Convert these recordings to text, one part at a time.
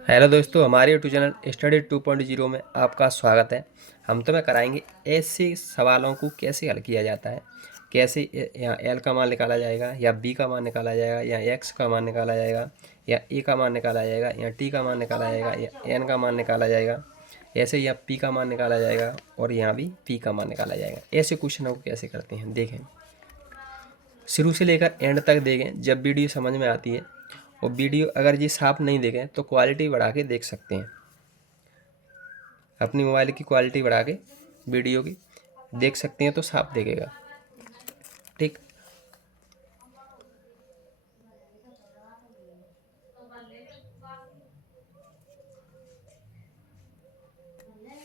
Hello दोस्तों, हमारे YouTube channel study 2.0 में आपका स्वागत है। हम तुम्हें कराएंगे ऐसे सवालों को कैसे हल किया जाता है, कैसे यहाँ एल का मान निकाला जाएगा या बी का मान निकाला जाएगा या एक्स का मान निकाला जाएगा या ए का मान निकाला जाएगा या टी का मान निकाला जाएगा या एन का मान निकाला जाएगा, ऐसे यहाँ पी का मान निकाला जाएगा और यहाँ भी पी का मान निकाला जाएगा। ऐसे क्वेश्चनों को कैसे करते हैं देखें, शुरू से लेकर एंड तक देखें। जब वीडियो समझ में आती है और वीडियो अगर ये साफ नहीं देखें तो क्वालिटी बढ़ा के देख सकते हैं, अपनी मोबाइल की क्वालिटी बढ़ा के वीडियो की देख सकते हैं तो साफ देखेगा। ठीक,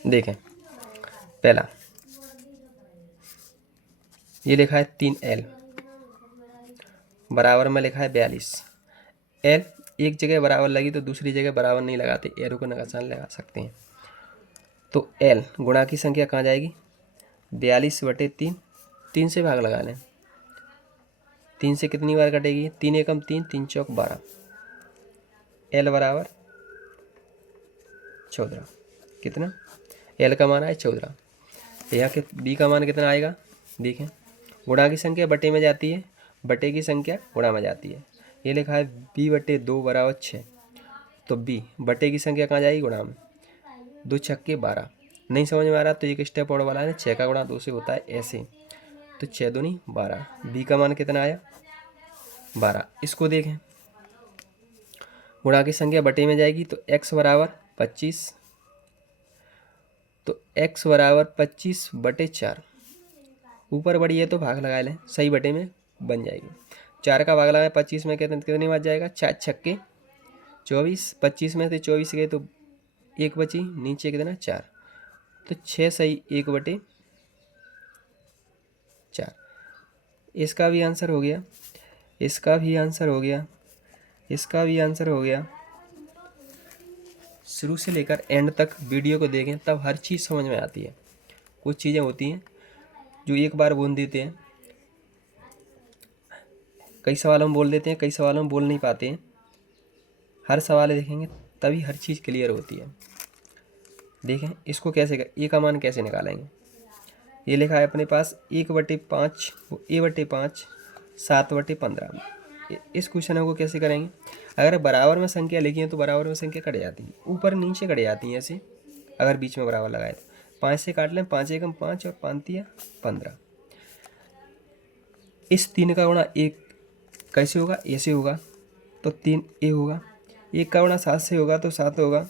देखें। पहला ये लिखा है 3L, बराबर में लिखा है 42। एल एक जगह बराबर लगी तो दूसरी जगह बराबर नहीं लगाते, एरो को निशान लगा सकते हैं। तो एल गुणा की संख्या कहाँ जाएगी, 42/3, 3 से भाग लगा लें। 3 से कितनी बार कटेगी, 3 एकम 3, 3 चौक 12, एल बराबर 14। कितना, एल का मान आया 14। यहाँ के बी का मान कितना आएगा, देखें। गुणा की संख्या बटे में जाती है, बटे की संख्या गुणा में जाती है। ये लिखा है b/2 बराबर 6, तो b बटे की संख्या कहाँ जाएगी, गुणा में। 2 छक्के 12। नहीं समझ में आ रहा तो एक स्टेप और वाला है, 6 का गुणा 2 से होता है ऐसे, तो 6 दूनी 12। बी का मान कितना आया, 12। इसको देखें, गुणा की संख्या बटे में जाएगी तो x बराबर 25, तो x बराबर 25/4। ऊपर बड़ी है तो भाग लगा लें, सही बटे में बन जाएगी। 4 का भाग लगाए 25 में कितनी बार जाएगा, 4 छक्के 24। 25 में से 24 गए तो 1 बची, नीचे कितना 4, तो 6 सही 1/4। इसका भी आंसर हो गया, इसका भी आंसर हो गया, इसका भी आंसर हो गया। शुरू से लेकर एंड तक वीडियो को देखें तब हर चीज़ समझ में आती है। कुछ चीज़ें होती हैं जो एक बार बोल देते हैं, कई सवाल हम बोल देते हैं, कई सवाल हम बोल नहीं पाते हैं। हर सवाल देखेंगे तभी हर चीज़ क्लियर होती है। देखें इसको कैसे ए का मान कैसे निकालेंगे। ये लिखा है अपने पास 1/5, a/5 7/15। इस क्वेश्चन को कैसे करेंगे, अगर बराबर में संख्या लिखी है तो बराबर में संख्या कट जाती है, ऊपर नीचे कट जाती है ऐसे। अगर बीच में बराबर लगाए तो 5 से काट लें, 5 एकम 5 और 5 तिया 15। इस 3 का गुणा 1 कैसे होगा, ऐसे होगा, तो 3a होगा। 1 का गुणा 7 से होगा तो 7 होगा।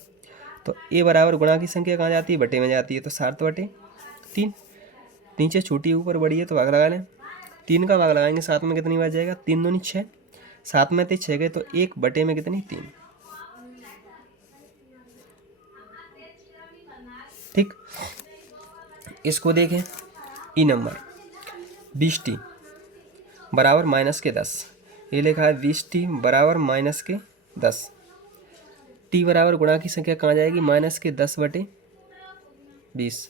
तो a बराबर गुणा की संख्या कहाँ जाती है, बटे में जाती है, तो 7/3। नीचे छोटी ऊपर बड़ी है तो भाग लगा लें। 3 का भाग लगाएंगे 7 में कितनी बार जाएगा, 3 दूनी 6। 7 में थे 6 गए तो 1 बटे में कितनी 3। ठीक, इसको देखें। ई नंबर 20t बराबर -10। ये लिखा है 20t बराबर -10। टी बराबर गुणा की संख्या कहाँ जाएगी, -10/20।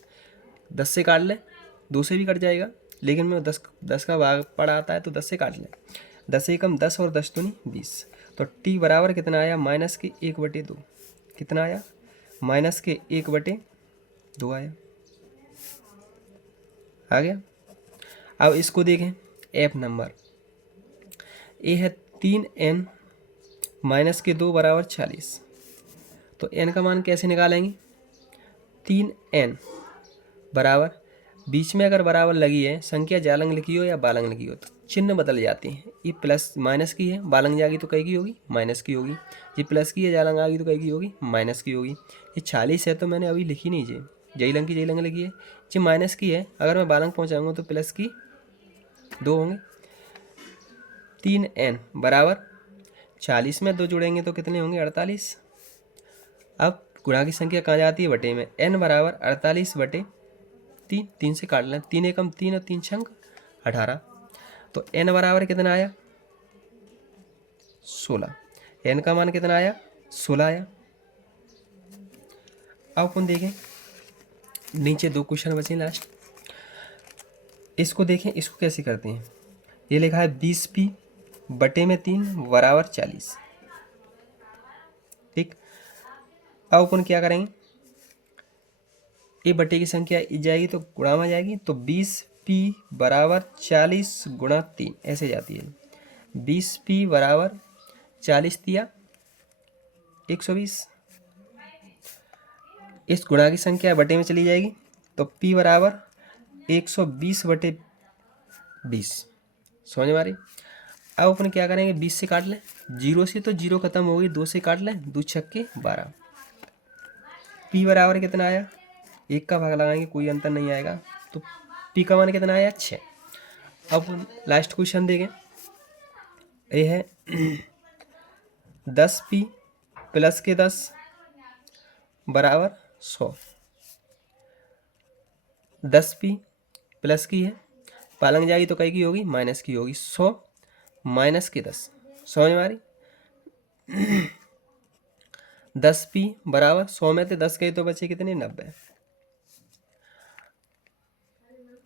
10 से काट लें, 2 से भी कट जाएगा, लेकिन मैं 10 का भाग पड़ा आता है तो 10 से काट लें। 10 एकम 10 और 10 दूनी 20। तो टी बराबर कितना आया, -1/2। कितना आया, -1/2 आया। आ गया। अब इसको देखें, एफ नंबर ए है 3n -2 बराबर 40। तो n का मान कैसे निकालेंगे, 3n बराबर, बीच में अगर बराबर लगी है, संख्या जालंग लिखी हो या बालंग लिखी हो तो चिन्ह बदल जाते हैं। ये प्लस माइनस की है, बालंग जाएगी तो कई की होगी, माइनस की होगी। ये प्लस की है, जालंग आ गई तो कई की होगी, माइनस की होगी। ये 40 है तो मैंने अभी लिखी नहीं, जी जई लंग की जई लंग लिखी है। जी माइनस की है, अगर मैं बालंग पहुँचाऊँगा तो प्लस की 2 होंगे। 3n बराबर 40 में 2 जुड़ेंगे तो कितने होंगे, 48। अब गुणा की संख्या कहाँ जाती है, बटे में। n बराबर 48/3, 3 से काट लें, 3 एकम 3 और 3 छंग 18। तो n बराबर कितना आया, 16। n का मान कितना आया, 16 आया। अब अपन देखें, नीचे 2 क्वेश्चन बचे लास्ट, इसको देखें, इसको कैसे करते हैं। ये लिखा है 20p बटे में 3 बराबर 40। ठीक, अब अपन क्या करेंगे, ए बटे की संख्या इस जाएगी तो गुणा में जाएगी, तो 20p बराबर 40 गुणा 3 ऐसे जाती है। 20p बराबर 40 दिया 120। इस गुणा की संख्या बटे में चली जाएगी, तो p बराबर 120 बटे 20। समझ में आ रही। अब अपन क्या करेंगे, 20 से काट लें, 0 से तो 0 खत्म हो गई, 2 से काट लें, 2 छक्के 12। p बराबर कितना आया, 1 का भाग लगाएंगे कोई अंतर नहीं आएगा, तो p का मान कितना आया 6। अब लास्ट क्वेश्चन देखें, ये है 10p प्लस के 10 बराबर 100। 10p प्लस की है, पालंग जाएगी तो कई की होगी, माइनस की होगी। 100 माइनस के 10, समझ में आ रही। 10p बराबर 100 में से 10 गए तो बचे कितने, 90।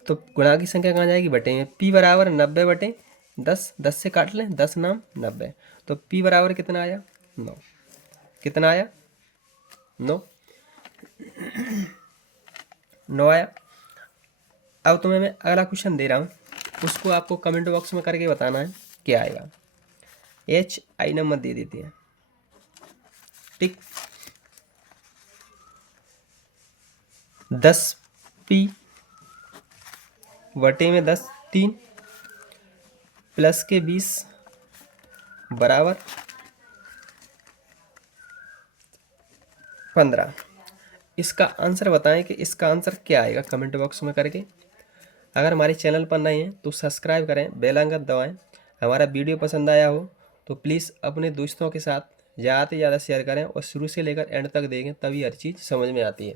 तो गुणा की संख्या कहाँ जाएगी, बटे में। p बराबर 90 बटे 10, 10 से काट लें, 10 नाम 90, तो p बराबर कितना आया, 9। कितना आया, 9। 9 आया। अब तुम्हें मैं अगला क्वेश्चन दे रहा हूँ, उसको आपको कमेंट बॉक्स में करके बताना है क्या आएगा। HI नंबर दे देते हैं, ठीक। 10p बटे में 10 3 प्लस के 20 बराबर 15। इसका आंसर बताएं कि इसका आंसर क्या आएगा कमेंट बॉक्स में करके। अगर हमारे चैनल पर नए हैं तो सब्सक्राइब करें, बेल आइकन दबाएं। हमारा वीडियो पसंद आया हो तो प्लीज़ अपने दोस्तों के साथ ज़्यादा से ज़्यादा शेयर करें और शुरू से लेकर एंड तक देखें, तभी हर चीज़ समझ में आती है।